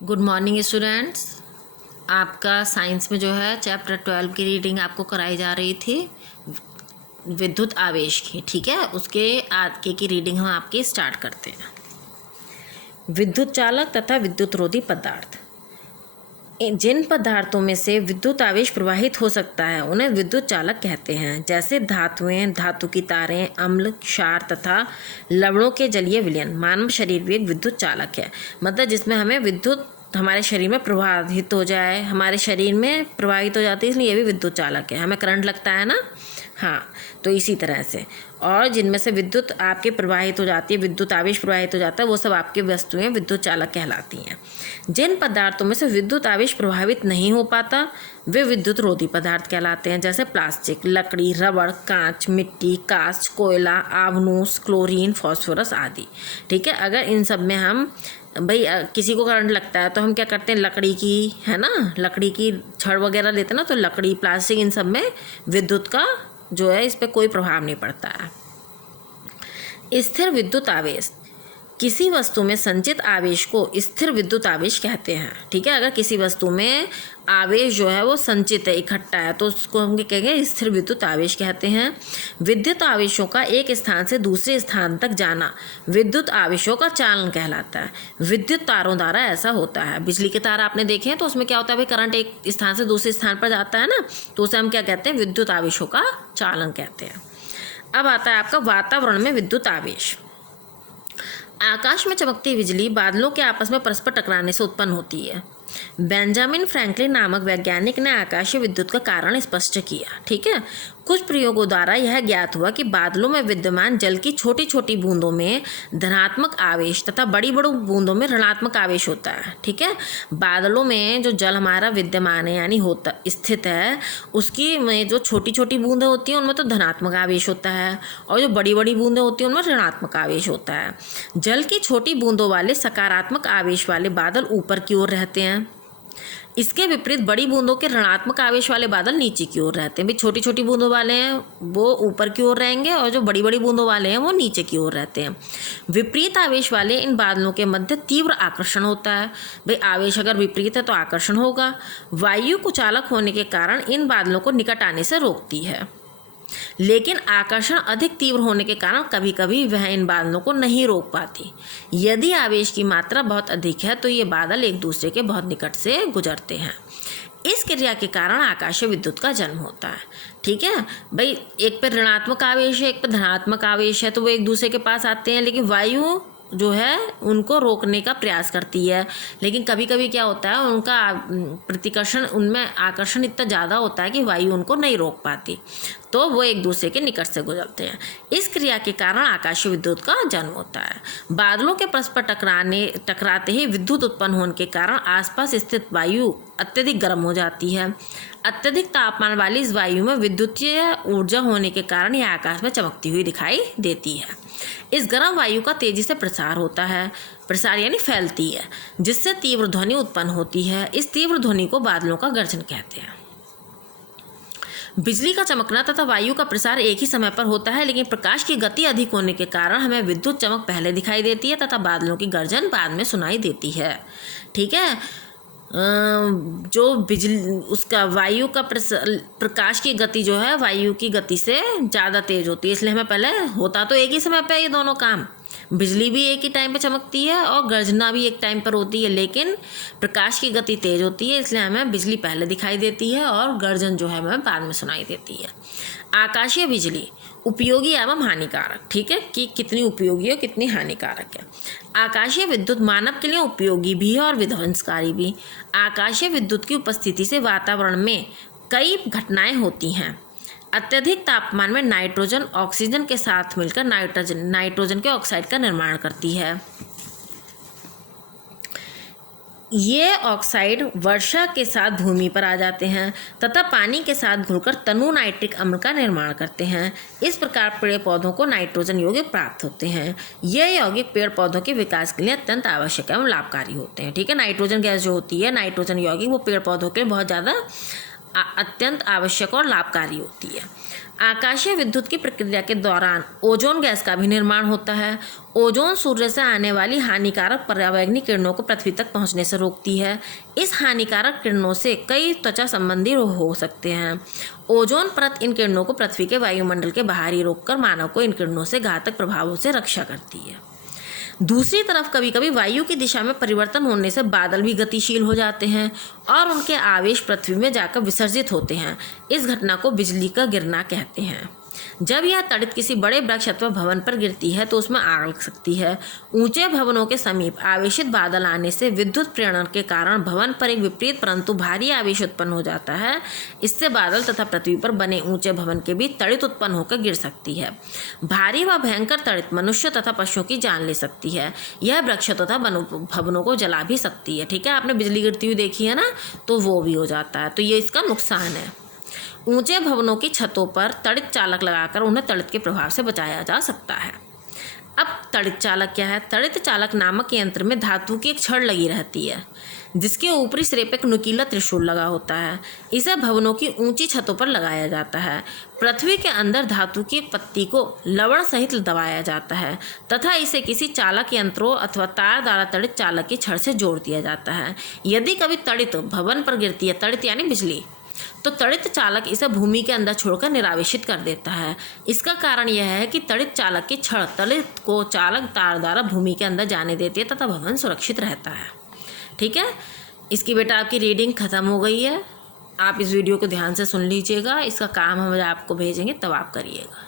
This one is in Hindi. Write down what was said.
Good morning students. आपका साइंस में जो है चैप्टर 12 की रीडिंग आपको कराई जा रही थी विद्युत आवेश की। ठीक है, उसके आगे की रीडिंग हम आपकी स्टार्ट करते हैं। विद्युत चालक तथा विद्युत रोधी पदार्थ। जिन पदार्थों में से विद्युत आवेश प्रवाहित हो सकता है उन्हें विद्युत चालक कहते हैं, जैसे धातुएं, धातु की तारें, अम्ल, क्षार तथा लवणों के जलीय विलयन। मानव शरीर भी एक विद्युत चालक है, मतलब जिसमें हमें विद्युत हमारे शरीर में प्रवाहित हो जाए, हमारे शरीर में प्रवाहित हो जाती है, इसलिए ये भी विद्युत चालक है। हमें करंट लगता है ना, हाँ, तो इसी तरह से। और जिनमें से विद्युत आपके प्रवाहित हो जाती है, विद्युत आवेश प्रवाहित हो जाता है, वो सब आपकी वस्तुएं विद्युत चालक कहलाती हैं। जिन पदार्थों में से विद्युत आवेश प्रभावित नहीं हो पाता वे विद्युत रोधी पदार्थ कहलाते हैं, जैसे प्लास्टिक, लकड़ी, रबड़, कांच, मिट्टी, कांच, कोयला, आवनूस, क्लोरीन, फास्फोरस आदि। ठीक है, अगर इन सब में हम किसी को करंट लगता है तो हम क्या करते हैं, लकड़ी की, है ना, लकड़ी की छड़ वगैरह लेते हैं ना, तो लकड़ी, प्लास्टिक, इन सब में विद्युत का जो है इस पर कोई प्रभाव नहीं पड़ता है। स्थिर विद्युत आवेश। किसी वस्तु में संचित आवेश को स्थिर विद्युत आवेश कहते हैं। ठीक है, अगर किसी वस्तु में आवेश जो है वो संचित है, इकट्ठा है, तो उसको हम कहेंगे स्थिर विद्युत आवेश कहते हैं। विद्युत आवेशों का एक स्थान से दूसरे स्थान तक जाना विद्युत आवेशों का चालन कहलाता है। विद्युत तारों द्वारा ऐसा होता है। बिजली के तार आपने देखे हैं तो उसमें क्या होता है, भाई करंट एक स्थान से दूसरे स्थान पर जाता है ना, तो उसे हम क्या कहते हैं, विद्युत आवेशों का चालन कहते हैं। अब आता है आपका वातावरण में विद्युत आवेश। आकाश में चमकती बिजली बादलों के आपस में परस्पर टकराने से उत्पन्न होती है। बेंजामिन फ्रैंकलिन नामक वैज्ञानिक ने आकाशीय विद्युत का कारण स्पष्ट किया। ठीक है, कुछ प्रयोगों द्वारा यह ज्ञात हुआ कि बादलों में विद्यमान जल की छोटी छोटी बूंदों में धनात्मक आवेश तथा बड़ी बड़ी बूंदों में ऋणात्मक आवेश होता है। ठीक है, बादलों में जो जल हमारा विद्यमान है यानी होता स्थित है, उसकी में जो छोटी छोटी बूंदें होती हैं उनमें तो धनात्मक आवेश होता है, और जो बड़ी बड़ी बूंदें होती हैं उनमें ऋणात्मक आवेश होता है। जल की छोटी बूंदों वाले सकारात्मक आवेश वाले बादल ऊपर की ओर रहते हैं। इसके विपरीत बड़ी बूंदों के ऋणात्मक आवेश वाले बादल नीचे की ओर रहते हैं। भाई छोटी छोटी बूंदों वाले हैं वो ऊपर की ओर रहेंगे, और जो बड़ी बड़ी बूंदों वाले हैं वो नीचे की ओर रहते हैं। विपरीत आवेश वाले इन बादलों के मध्य तीव्र आकर्षण होता है। भाई आवेश अगर विपरीत है तो आकर्षण होगा। वायु कुचालक होने के कारण इन बादलों को निकट आने से रोकती है, लेकिन आकर्षण अधिक तीव्र होने के कारण कभी कभी वह इन बादलों को नहीं रोक पाती। यदि आवेश की मात्रा बहुत अधिक है तो ये बादल एक दूसरे के बहुत निकट से गुजरते हैं। इस क्रिया के कारण आकाशीय विद्युत का जन्म होता है। ठीक है, भाई एक पर ऋणात्मक आवेश है, एक पर धनात्मक आवेश है, तो वो एक दूसरे के पास आते हैं, लेकिन वायु जो है उनको रोकने का प्रयास करती है। लेकिन कभी कभी क्या होता है, उनका प्रतिकर्षण, उनमें आकर्षण इतना ज़्यादा होता है कि वायु उनको नहीं रोक पाती, तो वो एक दूसरे के निकट से गुजरते हैं। इस क्रिया के कारण आकाशीय विद्युत का जन्म होता है। बादलों के परस्पर टकराते ही विद्युत उत्पन्न होने के कारण आसपास स्थित वायु अत्यधिक गर्म हो जाती है। अत्यधिक तापमान वाली इस वायु में विद्युतीय ऊर्जा होने के कारण यह आकाश में चमकती हुई दिखाई देती है। इस गर्म वायु का तेजी से प्रसार होता है, प्रसार यानी फैलती है, जिससे तीव्र ध्वनि उत्पन्न होती है। इस तीव्र ध्वनि को बादलों का गर्जन कहते हैं। बिजली का चमकना तथा वायु का प्रसार एक ही समय पर होता है, लेकिन प्रकाश की गति अधिक होने के कारण हमें विद्युत चमक पहले दिखाई देती है तथा बादलों की गर्जन बाद में सुनाई देती है। ठीक है, जो बिजली उसका वायु का प्रकाश की गति जो है वायु की गति से ज़्यादा तेज होती है, इसलिए हमें पहले होता तो एक ही समय पे ये दोनों काम, बिजली भी एक ही टाइम पे चमकती है और गर्जना भी एक टाइम पर होती है, लेकिन प्रकाश की गति तेज होती है, इसलिए हमें बिजली पहले दिखाई देती है और गर्जन जो है हमें बाद में सुनाई देती है। आकाशीय बिजली उपयोगी एवं हानिकारक। ठीक है, कि कितनी उपयोगी और कितनी हानिकारक है। आकाशीय विद्युत मानव के लिए उपयोगी भी है और विध्वंसकारी भी। आकाशीय विद्युत की उपस्थिति से वातावरण में कई घटनाएं होती हैं। अत्यधिक तापमान में नाइट्रोजन ऑक्सीजन के साथ मिलकर नाइट्रोजन के ऑक्साइड का निर्माण करती है। ये ऑक्साइड वर्षा के साथ भूमि पर आ जाते हैं तथा पानी के साथ घुलकर तनु नाइट्रिक अम्ल का निर्माण करते हैं। इस प्रकार पेड़ पौधों को नाइट्रोजन यौगिक प्राप्त होते हैं। ये यौगिक पेड़ पौधों के विकास के लिए अत्यंत आवश्यक एवं लाभकारी होते हैं। ठीक है, नाइट्रोजन गैस जो होती है, नाइट्रोजन यौगिक, वो पेड़ पौधों के लिए बहुत ज़्यादा अत्यंत आवश्यक और लाभकारी होती है। आकाशीय विद्युत की प्रक्रिया के दौरान ओजोन गैस का भी निर्माण होता है। ओजोन सूर्य से आने वाली हानिकारक पराबैंगनी किरणों को पृथ्वी तक पहुंचने से रोकती है। इस हानिकारक किरणों से कई त्वचा संबंधी रोग हो सकते हैं। ओजोन परत इन किरणों को पृथ्वी के वायुमंडल के बाहर ही रोककर मानव को इन किरणों से घातक प्रभावों से रक्षा करती है। दूसरी तरफ कभी कभी वायु की दिशा में परिवर्तन होने से बादल भी गतिशील हो जाते हैं और उनके आवेश पृथ्वी में जाकर विसर्जित होते हैं। इस घटना को बिजली का गिरना कहते हैं। जब यह तड़ित किसी बड़े वृक्ष अथवा भवन पर गिरती है तो उसमें आग लग सकती है। ऊंचे भवनों के समीप आवेशित बादल आने से विद्युत प्रेरण के कारण भवन पर एक विपरीत परंतु भारी आवेश उत्पन्न हो जाता है। इससे बादल तथा पृथ्वी पर बने ऊंचे भवन के बीच तड़ित उत्पन्न होकर गिर सकती है। भारी व भयंकर तड़ित मनुष्य तथा पशुओं की जान ले सकती है। यह वृक्ष तथा भवनों को जला भी सकती है। ठीक है, आपने बिजली गिरती हुई देखी है ना, तो वो भी हो जाता है। तो ये इसका नुकसान है। ऊंचे भवनों की छतों पर तड़ित चालक लगाकर उन्हें तड़ित के प्रभाव से बचाया जा सकता है। अब तड़ित चालक क्या है? तड़ित चालक नामक यंत्र में धातु की एक छड़ लगी रहती है जिसके ऊपरी सिरे पर एक नुकीला त्रिशूल लगा होता है। इसे भवनों की ऊंची छतों पर लगाया जाता है। पृथ्वी के अंदर धातु की एक पत्ती को लवण सहित दबाया जाता है तथा इसे किसी चालक यंत्रों अथवा तार द्वारा तड़ित चालक की छड़ से जोड़ दिया जाता है। यदि कभी तड़ित भवन पर गिरती है, तड़ित यानी बिजली, तो तड़ित चालक इसे भूमि के अंदर छोड़कर निरावेशित कर देता है। इसका कारण यह है कि तड़ित चालक की छड़ तड़ित को चालक तार द्वारा भूमि के अंदर जाने देती है तथा भवन सुरक्षित रहता है। ठीक है, इसकी बेटा आपकी रीडिंग खत्म हो गई है। आप इस वीडियो को ध्यान से सुन लीजिएगा। इसका काम हम आपको भेजेंगे, तब आप करिएगा।